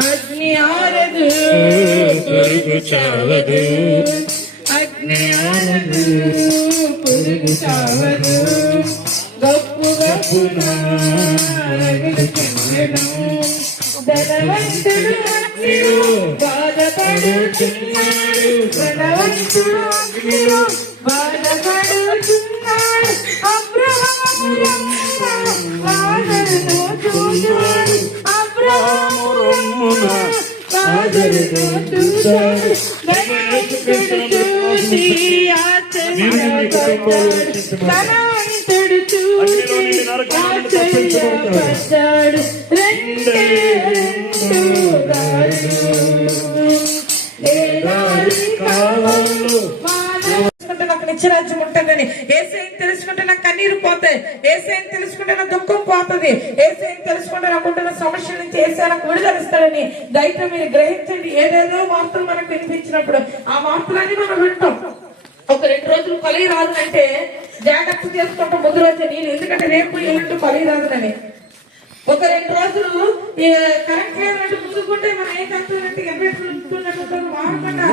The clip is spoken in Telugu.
అగ్ని ఆరదు పురుగు చావదు, అగ్ని ఆరదు పురుగు చావదు. గప్పు గప్పున ధనవంతుడు బాధపడుతున్నాడు, ధనవంతుడు బాధపడుతున్నాడు. అబ్రహాము బాధను చూశాడు, అబ్రహాము బాధను చూశాడు. చూసి ఆశ్చర్యపడ్డాడు, ధనవంతుడు చూసి ఆశ్చర్యపడ్డాడు. రెండే నాకు నిత్యరాజ్యం ఉంటుందని, ఏసైని తెలుసుకుంటే నాకు కన్నీరు పోతాయి, ఏసైని తెలుసుకుంటే నా దుఃఖం పోతుంది, ఏసైని తెలుసుకుంటే నాకుంటున్న సమస్యల నుంచి ఏసై నాకు విడుదలిస్తాడని దయతో మీరు గ్రహించండి. ఏదేదో వార్తలు మనకు వినిపించినప్పుడు ఆ వార్తలన్నీ మనం వింటాం. ఒక 2 రోజులు కొలయి రాదు అంటే జాగ్రత్త చేసుకుంటాం ముందు రోజు నేను, ఎందుకంటే రేపు ఎల్లుండి కొలయి రాదునని. ఒక 2 రోజులు కరెంట్ లేదంటే ముందుకుంటే మనం ఏం కలుపుతున్నట్టు వాడకుండా